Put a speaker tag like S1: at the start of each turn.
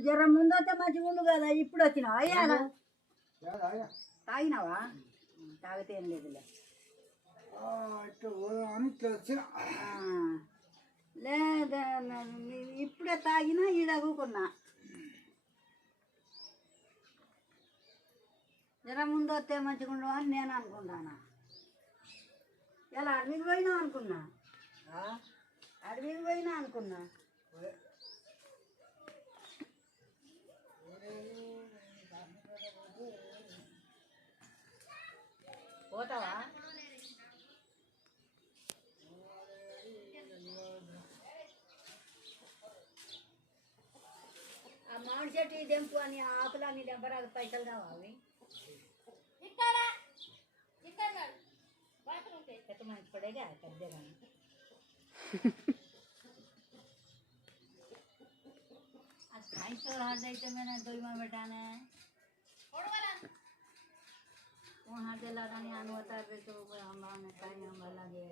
S1: జర ముందు వస్తే మంచిగా ఉండు కదా ఇప్పుడు వచ్చినావా? అయ్యాలా
S2: యాదా, యా.
S1: తాగినావా తాగితే ఏం లేదులే. లేదా ఇప్పుడే తాగినా ఈడ కూకున్నా జర ముందు వస్తే మంచిగా ఉండవు అని నేను అనుకుంటానా? ఎలా అడవికి పోయినా అనుకున్నా? అడవికి పోయినా అనుకున్నా? పోతావా ఆ మామిడి చెట్టు ఈ దెంపు అని ఆ ఆకులని దెంపరాదు పైసలు కావాలి చెట్టు మంచి పడేగా పెద్దగా आज काय तर हात जायचं मी नाही दोन बेटाने कोण no te la dan y han votado pero bueno a mí